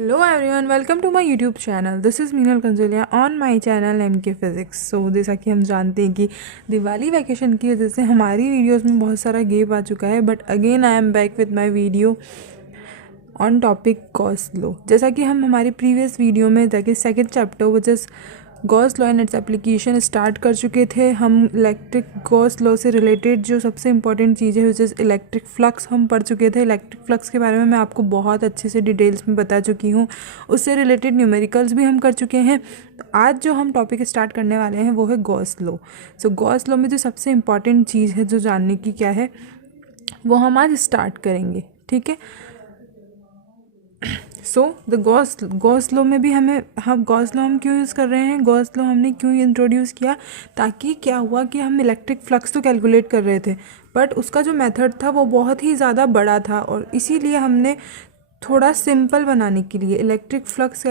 Hello everyone, welcome to my YouTube channel. This is Meenal कंजोलिया on my channel MK Physics. So जैसा कि हम जानते हैं कि दिवाली वैकेशन की वजह से हमारी वीडियोस में बहुत सारा गैप आ चुका है, but again I am back with my video on topic Gauss law. जैसा कि हम हमारी प्रीवियस वीडियो में जाके second chapter which is Gauss law and its application start कर चुके थे. हम इलेक्ट्रिक गॉस लॉ से रिलेटेड जो सबसे इंपॉर्टेंट चीज़ है विच इज़ इलेक्ट्रिक फ्लक्स हम पढ़ चुके थे. इलेक्ट्रिक फ्लक्स के बारे में मैं आपको बहुत अच्छे से डिटेल्स में बता चुकी हूँ. उससे रिलेटेड न्यूमेरिकल्स भी हम कर चुके हैं. तो आज जो हम टॉपिक स्टार्ट करने वाले हैं वो है गॉस लॉ. सो गॉस लॉ में जो सबसे इंपॉर्टेंट चीज़ है जो जानने की क्या है वो हम आज स्टार्ट करेंगे. ठीक है. सो द गॉस लॉ में भी हम गॉस लॉ हम क्यों यूज़ कर रहे हैं, गॉस लॉ हमने क्यों इंट्रोड्यूस किया, ताकि क्या हुआ कि हम इलेक्ट्रिक फ्लक्स तो कैलकुलेट कर रहे थे बट उसका जो मेथड था वो बहुत ही ज़्यादा बड़ा था, और इसीलिए हमने थोड़ा सिंपल बनाने के लिए इलेक्ट्रिक फ्लक्स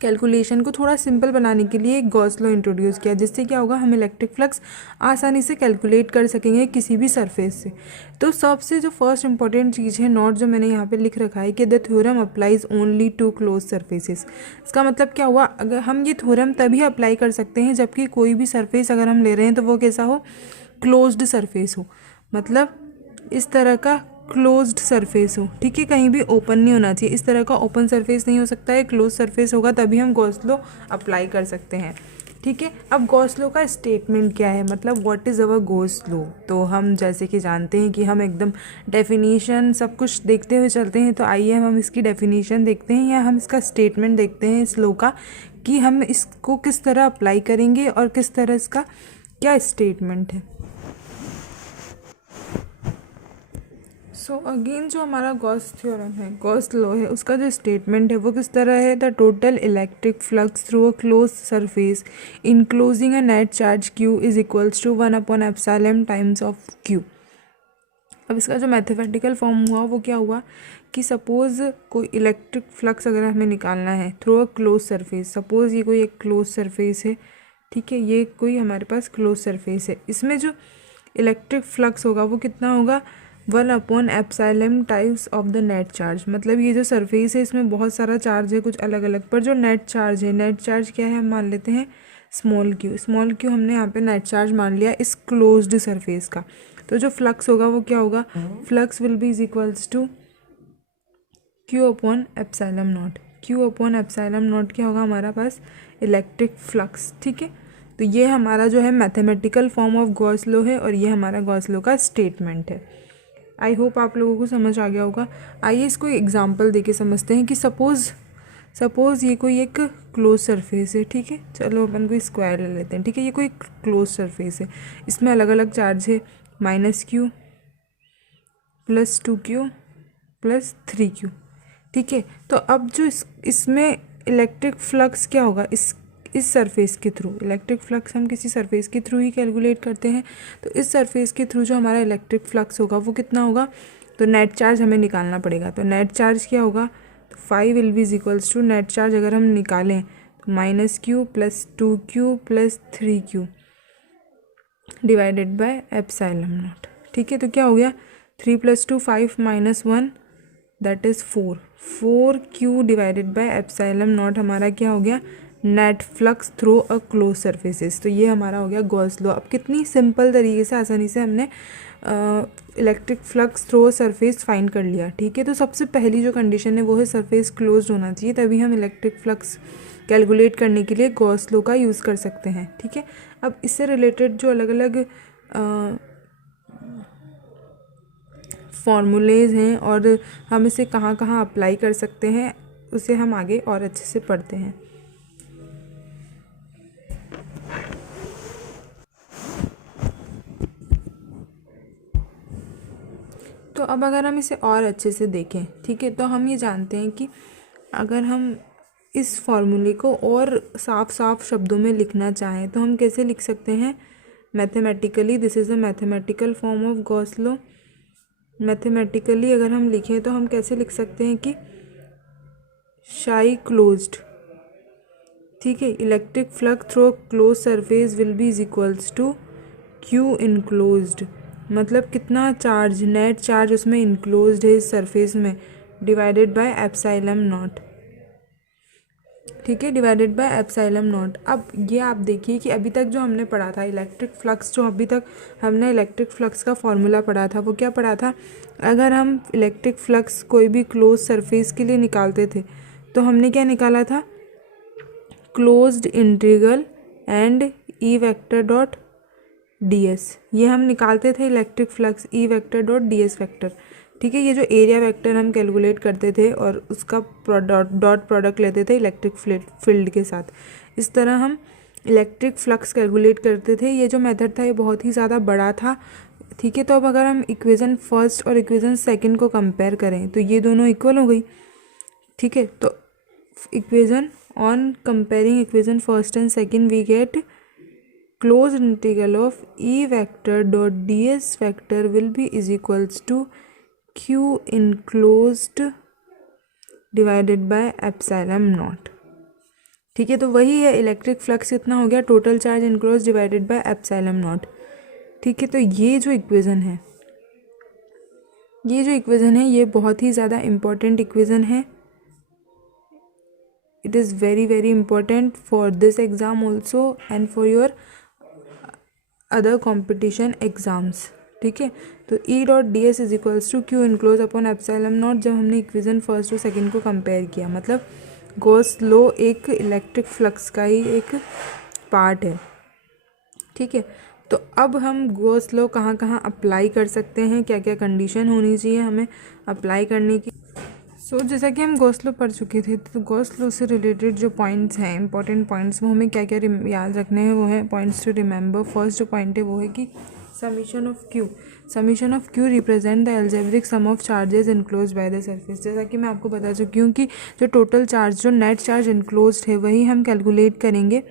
कैलकुलेशन को थोड़ा सिंपल बनाने के लिए एक गॉस लॉ इंट्रोड्यूस किया, जिससे क्या होगा हम इलेक्ट्रिक फ्लक्स आसानी से कैलकुलेट कर सकेंगे किसी भी सरफेस से. तो सबसे जो फर्स्ट इंपॉर्टेंट चीज़ है, नोट जो मैंने यहाँ पे लिख रखा है कि the theorem applies only to close surfaces. इसका मतलब क्या हुआ, अगर हम ये थ्योरम तभी अप्लाई कर सकते हैं जबकि कोई भी सरफेस अगर हम ले रहे हैं तो वो कैसा हो, क्लोज्ड सरफेस हो. मतलब इस तरह का क्लोज्ड सरफेस हो. ठीक है, कहीं भी ओपन नहीं होना चाहिए. इस तरह का ओपन सरफेस नहीं हो सकता है, क्लोज सरफेस होगा तभी हम गॉस लॉ अप्लाई कर सकते हैं. ठीक है. अब गॉस लॉ का स्टेटमेंट क्या है, मतलब what is our Gauss law. तो हम जैसे कि जानते हैं कि हम एकदम डेफिनीशन सब कुछ देखते हुए चलते हैं. तो आइए हम इसकी डेफिनीशन देखते हैं या हम इसका स्टेटमेंट देखते हैं इस लॉ का, कि हम इसको किस तरह अप्लाई करेंगे और किस तरह इसका क्या स्टेटमेंट है. सो अगेन जो हमारा गॉस थ्योरम है, गॉस लॉ है, उसका जो स्टेटमेंट है वो किस तरह है, the total electric flux through a close surface enclosing a net charge Q is equals to 1/एप्सिलॉन टाइम्स ऑफ क्यू. अब इसका जो मैथमेटिकल फॉर्म हुआ वो क्या हुआ कि सपोज़ कोई इलेक्ट्रिक फ्लक्स अगर हमें निकालना है through a close surface, suppose ये कोई एक क्लोज सरफेस है. ठीक है, ये कोई हमारे पास क्लोज सरफेस है. इसमें जो इलेक्ट्रिक फ्लक्स होगा वो कितना होगा, 1/एप्सिलॉन times of the net charge. मतलब ये जो सरफेस है इसमें बहुत सारा चार्ज है कुछ अलग अलग, पर जो नेट चार्ज है, नेट चार्ज क्या है हम मान लेते हैं स्मॉल क्यू. स्मॉल क्यू हमने यहाँ पे नेट चार्ज मान लिया इस क्लोज्ड सरफेस का. तो जो फ्लक्स होगा वो क्या होगा, flux will be is equals to q upon epsilon naught. Q upon epsilon naught क्या होगा हमारा पास, इलेक्ट्रिक फ्लक्स. ठीक है. तो ये हमारा जो है mathematical form of Gauss law है और ये हमारा गॉस लॉ का स्टेटमेंट है. आई होप आप लोगों को समझ आ गया होगा. आइए इसको एग्जांपल देके समझते हैं कि सपोज़ ये कोई एक क्लोज सरफेस है. ठीक है, चलो अपन कोई स्क्वायर ले लेते हैं. ठीक है, ये कोई क्लोज सरफेस है, इसमें अलग अलग चार्ज है, -q +2q +3q. ठीक है. तो अब जो इसमें इलेक्ट्रिक फ्लक्स क्या होगा, इस सरफेस के थ्रू इलेक्ट्रिक फ्लक्स हम किसी सरफेस के थ्रू ही कैलकुलेट करते हैं. तो इस सरफेस के थ्रू जो हमारा इलेक्ट्रिक फ्लक्स होगा वो कितना होगा, तो नेट चार्ज हमें निकालना पड़ेगा. तो नेट चार्ज क्या होगा, तो 5 will be equals to, net charge अगर हम निकालें तो -q +2q +3q divided by epsilon naught. ठीक है. तो क्या हो गया, 3 + 2 5 -1 that is 4q divided by epsilon not हमारा क्या हो गया, net flux through a close surfaces. तो ये हमारा हो गया गॉस लॉ. अब कितनी सिंपल तरीके से आसानी से हमने electric flux through a surface find कर लिया. ठीक है. तो सबसे पहली जो कंडीशन है वो है सरफेस क्लोज्ड होना चाहिए, तभी हम इलेक्ट्रिक फ्लक्स कैलकुलेट करने के लिए गॉस लॉ का यूज़ कर सकते हैं. ठीक है. अब इससे रिलेटेड जो अलग अलग फॉर्मूलेज हैं और हम इसे कहाँ कहाँ अप्लाई कर सकते हैं उसे हम आगे और अच्छे से पढ़ते हैं. तो अब अगर हम इसे और अच्छे से देखें, ठीक है, तो हम ये जानते हैं कि अगर हम इस फॉर्मूले को और साफ साफ शब्दों में लिखना चाहें तो हम कैसे लिख सकते हैं, mathematically. This is a mathematical form of Gauss law. Mathematically अगर हम लिखें तो हम कैसे लिख सकते हैं कि शाई क्लोज्ड. ठीक है, electric flux through close surface will be is equals to q enclosed. मतलब कितना चार्ज, नेट चार्ज उसमें इनक्लोज्ड है इस सरफेस में, डिवाइडेड बाय एप्सिलॉन नॉट, ठीक है, डिवाइडेड बाय एप्सिलॉन नॉट। अब ये आप देखिए कि अभी तक जो हमने पढ़ा था इलेक्ट्रिक फ्लक्स, जो अभी तक हमने इलेक्ट्रिक फ्लक्स का फॉर्मूला पढ़ा था वो क्या पढ़ा था, अगर हम इलेक्ट्रिक फ्लक्स कोई भी क्लोज सरफेस के लिए निकालते थे तो हमने क्या निकाला था, closed integral and E vector dot d S, ये हम निकालते थे electric flux E vector dot d S vector, ठीक है। ये जो एरिया वेक्टर हम कैलकुलेट करते थे और उसका डॉट प्रोडक्ट लेते थे इलेक्ट्रिक फील्ड के साथ, इस तरह हम इलेक्ट्रिक फ्लक्स कैलकुलेट करते थे। ये जो मेथड था ये बहुत ही ज़्यादा बड़ा था, ठीक है। तो अब अगर हम इक्वेशन फर्स्ट और इक्वेशन सेकंड को कंपेयर करें तो ये दोनों इक्वल हो गई, ठीक है। तो equation on comparing equation first and second we get closed integral of E vector dot ds vector will be is equals to q enclosed divided by epsilon naught, ठीक है। तो वही है इलेक्ट्रिक फ्लक्स कितना हो गया, total charge enclose divided by epsilon naught, ठीक है। तो ये जो इक्वेशन है, ये बहुत ही ज़्यादा इम्पोर्टेंट इक्वेशन है। It is very very important for this exam also and for your other competition exams, ठीक है। तो E dot d s is equals to q enclose upon epsilon naught, जब हमने इक्वेशन फर्स्ट और second को compare किया, मतलब Gauss law एक इलेक्ट्रिक फ्लक्स का ही एक पार्ट है, ठीक है। तो अब हम गॉस लॉ कहाँ कहाँ अप्लाई कर सकते हैं, क्या क्या कंडीशन होनी चाहिए हमें अप्लाई करने की। जैसा कि हम गॉस लॉ पढ़ चुके थे, तो गॉस लॉ से रिलेटेड जो पॉइंट्स हैं, इंपॉर्टेंट पॉइंट्स, वो हमें क्या क्या याद रखने हैं, वो है पॉइंट्स टू रिमेंबर। फर्स्ट जो पॉइंट है वो है कि summation of Q represent the algebraic sum of charges enclose by the surface. जैसा कि मैं आपको बता चुकी हूँ कि जो टोटल चार्ज, जो नेट चार्ज इनक्लोज है वही हम कैलकुलेट करेंगे,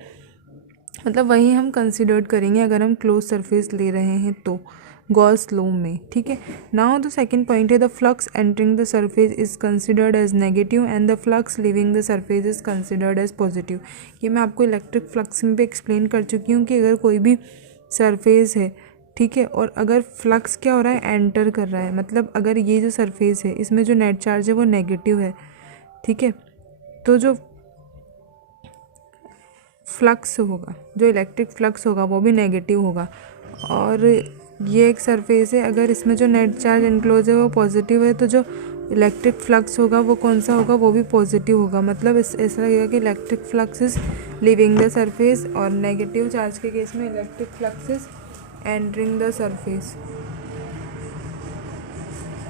मतलब वही हम कंसिडर्ड करेंगे अगर हम क्लोज सरफेस ले रहे हैं तो गॉस लॉ में, ठीक है। नाउ द सेकंड पॉइंट है the flux entering the surface is considered as negative and the flux leaving the surface is considered as positive. ये मैं आपको इलेक्ट्रिक फ्लक्स में भी एक्सप्लेन कर चुकी हूँ कि अगर कोई भी सरफेस है, ठीक है, और अगर फ्लक्स क्या हो रहा है, एंटर कर रहा है, मतलब अगर ये जो सरफेस है इसमें जो नेट चार्ज है वो नेगेटिव है, ठीक है, तो जो फ्लक्स होगा, जो इलेक्ट्रिक फ्लक्स होगा वो भी नेगेटिव होगा। और ये एक सरफेस है, अगर इसमें जो नेट चार्ज इनक्लोज है वो पॉजिटिव है, तो जो इलेक्ट्रिक फ्लक्स होगा वो कौन सा होगा, वो भी पॉजिटिव होगा। मतलब ऐसा लगेगा कि electric flux is living the surface, और नेगेटिव चार्ज के केस में electric flux is entering the surface.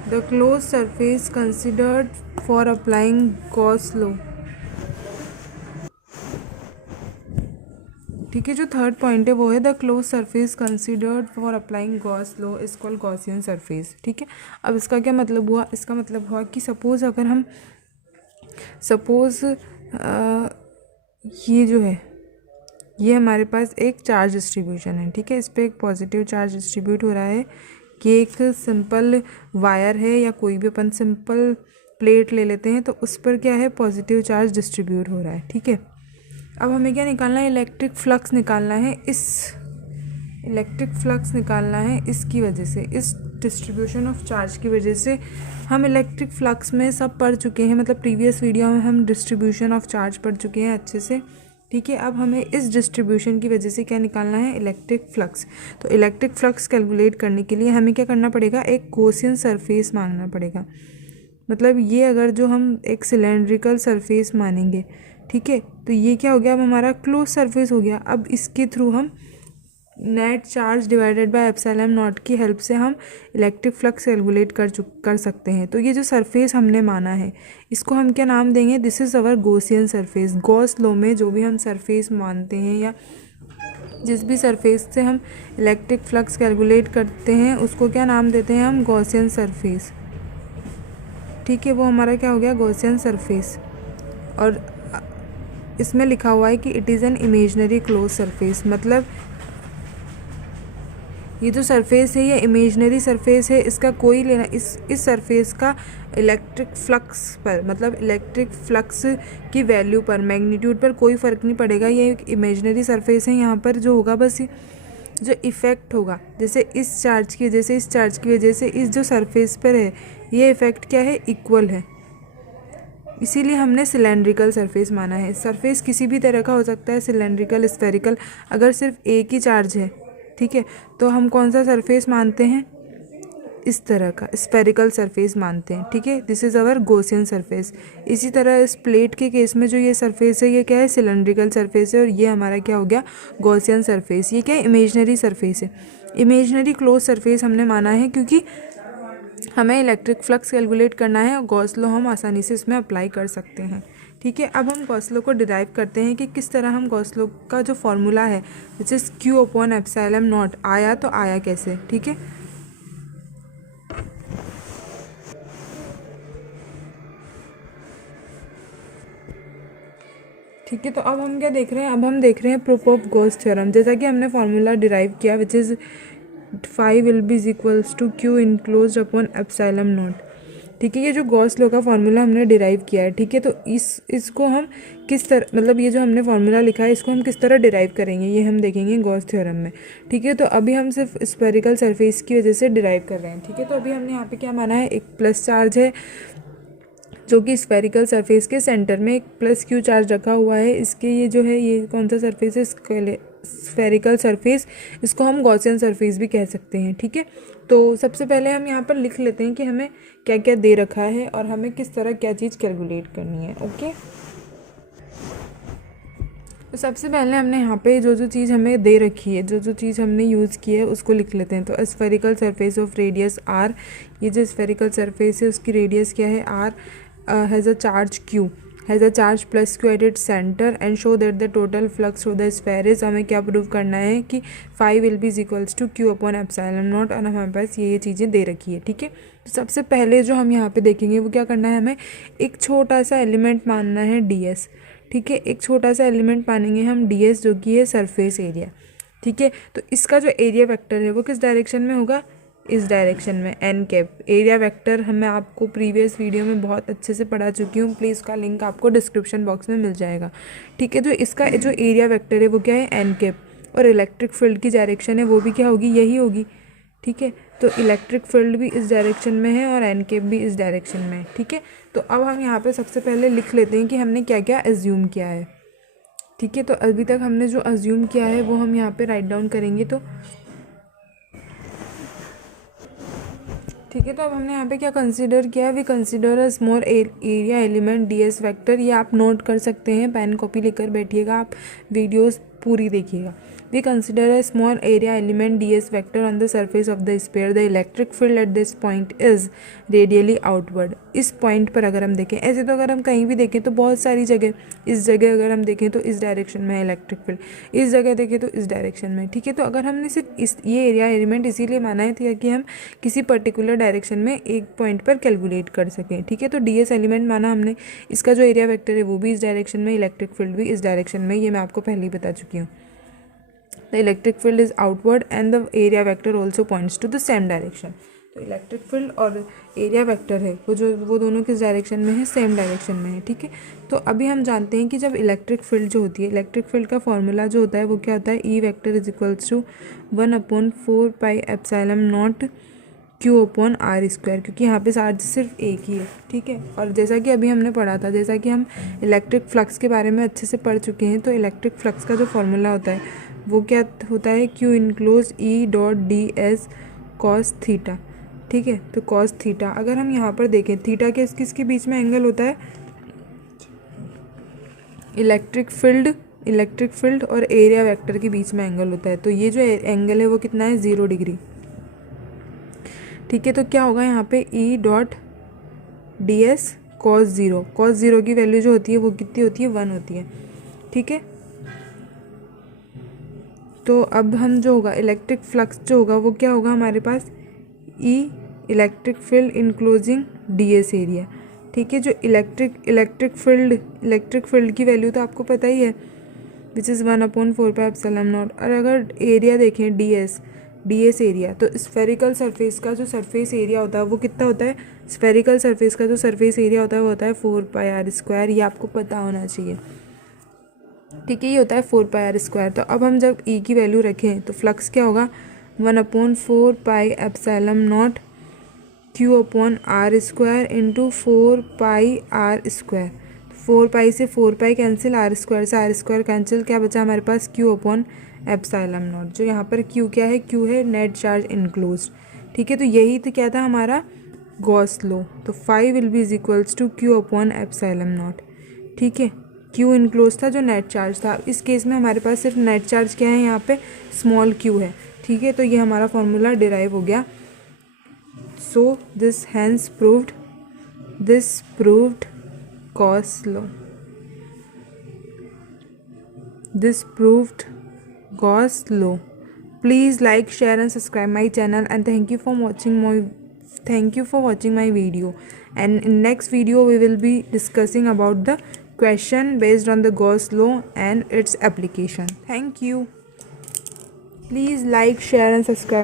The close surface considered for applying Gauss law, ठीक है। जो थर्ड पॉइंट है वो है the close surface considered for applying Gauss law is called Gaussian surface, ठीक है। अब इसका क्या मतलब हुआ, इसका मतलब हुआ कि सपोज़ अगर हम ये जो है, ये हमारे पास एक चार्ज डिस्ट्रीब्यूशन है, ठीक है, इस पर एक पॉजिटिव चार्ज डिस्ट्रीब्यूट हो रहा है कि एक सिंपल वायर है या कोई भी अपन सिंपल प्लेट ले लेते हैं तो उस पर क्या है, पॉजिटिव चार्ज डिस्ट्रीब्यूट हो रहा है, ठीक है। अब हमें क्या निकालना है, इलेक्ट्रिक फ्लक्स निकालना है, इसकी वजह से, इस डिस्ट्रीब्यूशन ऑफ चार्ज की वजह से। हम इलेक्ट्रिक फ्लक्स में सब पढ़ चुके हैं, मतलब प्रीवियस वीडियो में हम डिस्ट्रीब्यूशन ऑफ चार्ज पढ़ चुके हैं अच्छे से, ठीक है। अब हमें इस डिस्ट्रीब्यूशन की वजह से क्या निकालना है, इलेक्ट्रिक फ्लक्स। तो इलेक्ट्रिक फ्लक्स कैलकुलेट करने के लिए हमें क्या करना पड़ेगा, एक गॉसियन सरफेस मांगना पड़ेगा। मतलब ये अगर जो हम एक सिलेंड्रिकल सरफेस मानेंगे, ठीक है, तो ये क्या हो गया, अब हमारा क्लोज सरफेस हो गया। अब इसके थ्रू हम net charge divided by epsilon not की हेल्प से हम इलेक्ट्रिक फ्लक्स कैलकुलेट कर सकते हैं। तो ये जो सरफेस हमने माना है इसको हम क्या नाम देंगे, this is our Gaussian surface. Gauss law में जो भी हम सरफेस मानते हैं या जिस भी सरफेस से हम इलेक्ट्रिक फ्लक्स कैलकुलेट करते हैं उसको क्या नाम देते हैं हम, गॉसियन सरफेस, ठीक है। वो हमारा क्या हो गया, गॉसियन सरफेस। और इसमें लिखा हुआ है कि it is an imaginary close surface, मतलब ये जो सरफेस है ये इमेजनरी सरफेस है, इसका कोई लेना, इस सरफेस का इलेक्ट्रिक फ्लक्स पर, मतलब इलेक्ट्रिक फ्लक्स की वैल्यू पर, मैग्नीट्यूड पर कोई फ़र्क नहीं पड़ेगा। ये एक इमेजनरी सरफेस है, यहाँ पर जो होगा बस जो इफ़ेक्ट होगा, जैसे इस चार्ज की वजह से, इस जो सरफेस पर है ये इफ़ेक्ट क्या है, इक्वल है, इसीलिए हमने सिलेंड्रिकल सरफेस माना है। सरफेस किसी भी तरह का हो सकता है, सिलेंड्रिकल, स्फेरिकल, अगर सिर्फ एक ही चार्ज है, ठीक है, तो हम कौन सा सरफेस मानते हैं, इस तरह का स्फेरिकल सरफेस मानते हैं, ठीक है। This is our Gaussian surface. इसी तरह इस प्लेट के केस में जो ये सरफेस है ये क्या है, सिलेंड्रिकल सरफेस है, और ये हमारा क्या हो गया, गॉसियन सरफेस। ये क्या है, इमेजनरी सरफेस है। इमेजनरी क्लोज सरफेस हमने माना है क्योंकि हमें इलेक्ट्रिक फ्लक्स कैलकुलेट करना है और गॉस लॉ हम आसानी से इसमें अप्लाई कर सकते हैं, ठीक है। अब हम गॉस लॉ को डिराइव करते हैं कि किस तरह हम गॉस लॉ का जो फॉर्मूला है which is Q upon epsilon not आया, तो आया कैसे, ठीक है। ठीक है, तो अब हम क्या देख रहे हैं, अब हम देख रहे हैं प्रूफ ऑफ गॉस थ्योरम। जैसा कि हमने फार्मूला डिराइव किया which is phi will be equals to q enclose upon epsilon naught, ठीक है। ये जो गॉस लॉ का फार्मूला हमने डिराइव किया है, ठीक है, तो इसको हम किस तरह, मतलब ये जो हमने फार्मूला लिखा है इसको हम किस तरह डिराइव करेंगे ये हम देखेंगे गॉस थ्योरम में, ठीक है। तो अभी हम सिर्फ स्फेरिकल सरफेस की वजह से डिराइव कर रहे हैं, ठीक है। तो अभी हमने यहाँ पे क्या माना है, एक प्लस चार्ज है जो कि स्फेरिकल सरफेस के सेंटर में एक प्लस क्यू चार्ज रखा हुआ है। इसके ये जो है ये कौन सा सरफेस है, स्फेरिकल सरफेस, इसको हम गॉसियन सरफेस भी कह सकते हैं, ठीक है। तो सबसे पहले हम यहाँ पर लिख लेते हैं कि हमें क्या क्या दे रखा है और हमें किस तरह क्या चीज़ कैलकुलेट करनी है, ओके। तो सबसे पहले हमने यहाँ पे जो जो चीज़ हमें दे रखी है, जो जो चीज़ हमने यूज़ की है उसको लिख लेते हैं। तो spherical surface of radius r, ये जो स्फेरिकल सरफेस है उसकी रेडियस क्या है r, has a charge q, has a charge plus q at its centre and show that the total flux through the sphere is, हमें क्या prove करना है कि phi will be equals to q upon epsilon naught, और हमारे पास ये चीज़ें दे रखी है, ठीक है। तो सबसे पहले जो हम यहाँ पे देखेंगे वो क्या करना है, हमें एक छोटा सा एलिमेंट मानना है ds, ठीक है। एक छोटा सा एलिमेंट मानेंगे हम ds जो कि है सरफेस एरिया, ठीक है। तो इसका जो एरिया वेक्टर है वो किस डायरेक्शन में होगा, इस डायरेक्शन में, एन कैप। एरिया वेक्टर मैं आपको प्रीवियस वीडियो में बहुत अच्छे से पढ़ा चुकी हूँ, प्लीज़ उसका लिंक आपको डिस्क्रिप्शन बॉक्स में मिल जाएगा, ठीक है। तो इसका जो एरिया वेक्टर है वो क्या है, एन कैप, और इलेक्ट्रिक फील्ड की डायरेक्शन है वो भी क्या होगी, यही होगी, ठीक है। तो इलेक्ट्रिक फील्ड भी इस डायरेक्शन में है और एन कैप भी इस डायरेक्शन में है, ठीक है। तो अब हम यहाँ पे सबसे पहले लिख लेते हैं कि हमने क्या क्या एज्यूम किया है, ठीक है। तो अभी तक हमने जो एज्यूम किया है वो हम यहाँ पे राइट डाउन करेंगे, तो ठीक है। तो अब हमने यहाँ पे क्या कंसीडर किया है, we consider a small area element ds vector, ये आप नोट कर सकते हैं, पेन कॉपी लेकर बैठिएगा, आप वीडियोस पूरी देखिएगा। We consider a small area element ds vector on the surface of the sphere, the electric field at this point is radially outward. इस पॉइंट पर अगर हम देखें, ऐसे तो अगर हम कहीं भी देखें तो बहुत सारी जगह, इस जगह अगर हम देखें तो इस डायरेक्शन में है इलेक्ट्रिक फील्ड, इस जगह देखें तो इस डायरेक्शन में, ठीक है। तो अगर हमने सिर्फ ये एरिया एलिमेंट इसीलिए माना है ताकि हम किसी पर्टिकुलर डायरेक्शन में एक पॉइंट पर कैलकुलेट कर सकें, ठीक है। तो ds एलिमेंट माना हमने, इसका जो एरिया वेक्टर है वो भी इस डायरेक्शन में, इलेक्ट्रिक फील्ड भी इस डायरेक्शन में, ये मैं आपको पहले ही बता चुकी हूँ। The electric field is outward and the area vector also points to the same direction. तो इलेक्ट्रिक फील्ड और एरिया वेक्टर है वो दोनों किस डायरेक्शन में है, सेम डायरेक्शन में है, ठीक है। तो अभी हम जानते हैं कि जब इलेक्ट्रिक फील्ड जो होती है, इलेक्ट्रिक फील्ड का फॉर्मूला जो होता है वो क्या होता है, E vector is equals to 1/4 pi epsilon naught q upon r square, क्योंकि यहाँ पे चार्ज सिर्फ एक ही है, ठीक है। और जैसा कि अभी हमने पढ़ा था, जैसा कि हम इलेक्ट्रिक फ्लक्स के बारे में अच्छे से पढ़ चुके हैं, तो इलेक्ट्रिक फ्लक्स का जो फॉर्मूला होता है वो क्या होता है, क्यू इनक्लोज ई dot d S cos theta, ठीक है। तो कॉस थीटा, अगर हम यहाँ पर देखें थीटा के किसके बीच में एंगल होता है, इलेक्ट्रिक फील्ड और एरिया वेक्टर के बीच में एंगल होता है। तो ये जो एंगल है वो कितना है, 0 डिग्री, ठीक है। तो क्या होगा यहाँ पे ई dot d S cos zero की वैल्यू जो होती है वो कितनी होती है, 1 होती है, ठीक है। तो अब हम जो होगा इलेक्ट्रिक फ्लक्स जो होगा वो क्या होगा हमारे पास, E electric field enclosing D S area, ठीक है। जो इलेक्ट्रिक फील्ड की वैल्यू तो आपको पता ही है, which is 1/4 pi epsilon naught. और अगर एरिया देखें डी एस एरिया, तो स्फेरिकल सरफेस का जो सरफेस एरिया होता है वो कितना होता है, स्फेरिकल सरफेस का जो सरफेस एरिया होता है वो होता है 4 पाई आर स्क्वायर, ये आपको पता होना चाहिए, ठीक है। ये होता है 4 पाई आर स्क्वायर। तो अब हम जब ई की वैल्यू रखें तो फ्लक्स क्या होगा, 1/4 pi epsilon naught q upon r square into 4πr²। 4π से 4π कैंसिल, आर स्क्वायर से आर स्क्वायर कैंसिल, क्या बचा हमारे पास क्यू अपॉन एप्सिलॉन नॉट। जो यहाँ पर क्यू क्या है, क्यू है नेट चार्ज इनक्लोज। ठीक है, तो यही तो क्या था हमारा गॉस लॉ। तो 5 will be is equals to q upon epsilon naught. ठीक है, क्यू इनक्लोज था जो नेट चार्ज था। इस केस में हमारे पास सिर्फ नेट चार्ज क्या है, यहाँ पे स्मॉल क्यू है। ठीक है, तो ये हमारा फॉर्मूला डिराइव हो गया। So this proved Gauss law. This proved Gauss law. Please like, share and subscribe my channel, and thank you for watching my video. And in next video we will be discussing about the question based on the Gauss law and its application. Thank you. Please like, share and subscribe.